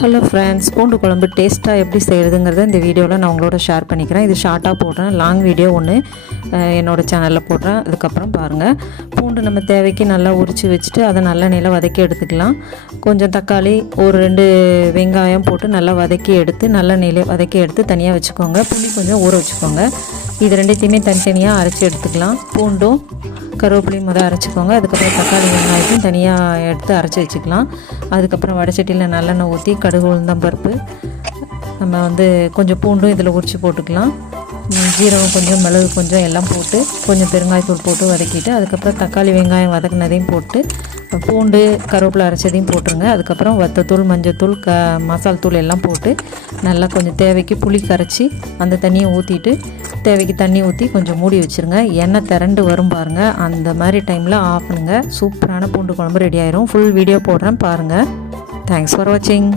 Hello friends, பூண்டு குழம்பு டேஸ்ட்டாக எப்படி செய்கிறதுங்கிறத இந்த வீடியோவில் நான் உங்களோட ஷேர் பண்ணிக்கிறேன். இது ஷார்ட்டாக போடுறேன், லாங் வீடியோ ஒன்று என்னோடய சேனலில் போடுறேன். அதுக்கப்புறம் பாருங்கள். பூண்டு நம்ம தேவைக்கு நல்லா உரித்து வச்சுட்டு அதை நல்லெண்ணெயில் வதக்கி எடுத்துக்கலாம். கொஞ்சம் தக்காளி, ஒரு 2 வெங்காயம் போட்டு நல்லா வதக்கி எடுத்து நல்லெண்ணெயிலே வதக்கி எடுத்து தனியாக வச்சுக்கோங்க. புளி கொஞ்சம் ஊற வச்சுக்கோங்க. இது ரெண்டுத்தையுமே தனித்தனியாக அரைச்சி எடுத்துக்கலாம். பூண்டும் கருவேப்பிலையும் அரைச்சிக்கோங்க. அதுக்கப்புறம் தக்காளி வெங்காயத்தையும் தனியாக எடுத்து அரைச்சி வச்சுக்கலாம். அதுக்கப்புறம் வடைச்சட்டியில் நல்லெண்ணெய் ஊற்றி கடுகு, உளுந்தம் பருப்பு, நம்ம கொஞ்சம் பூண்டும் இதில் உரித்து போட்டுக்கலாம். ஜீரகம் கொஞ்சம், மிளகு கொஞ்சம் எல்லாம் போட்டு கொஞ்சம் பெருங்காயத்தூள் போட்டு வதக்கிட்டு அதுக்கப்புறம் தக்காளி வெங்காயம் வதக்கினதையும் போட்டு பூண்டு கருவேப்பிலை அரைச்சதையும் போட்டுருங்க. அதுக்கப்புறம் வத்தத்தூள், மஞ்சத்தூள், மசால் தூள் எல்லாம் போட்டு நல்லா கொஞ்சம் தேவைக்கு புளி கரைச்சி அந்த தண்ணியை ஊற்றிட்டு தேவைக்கு தண்ணி ஊற்றி கொஞ்சம் மூடி வச்சுருங்க. எண்ணெய் திரண்டு வரும் பாருங்கள். அந்த மாதிரி டைமில் ஆஃப் பண்ணுங்கள். சூப்பரான பூண்டு குழம்பு ரெடி ஆயிரும். ஃபுல் வீடியோ போடுறேன் பாருங்கள். தேங்க்ஸ் ஃபார் வாட்சிங்.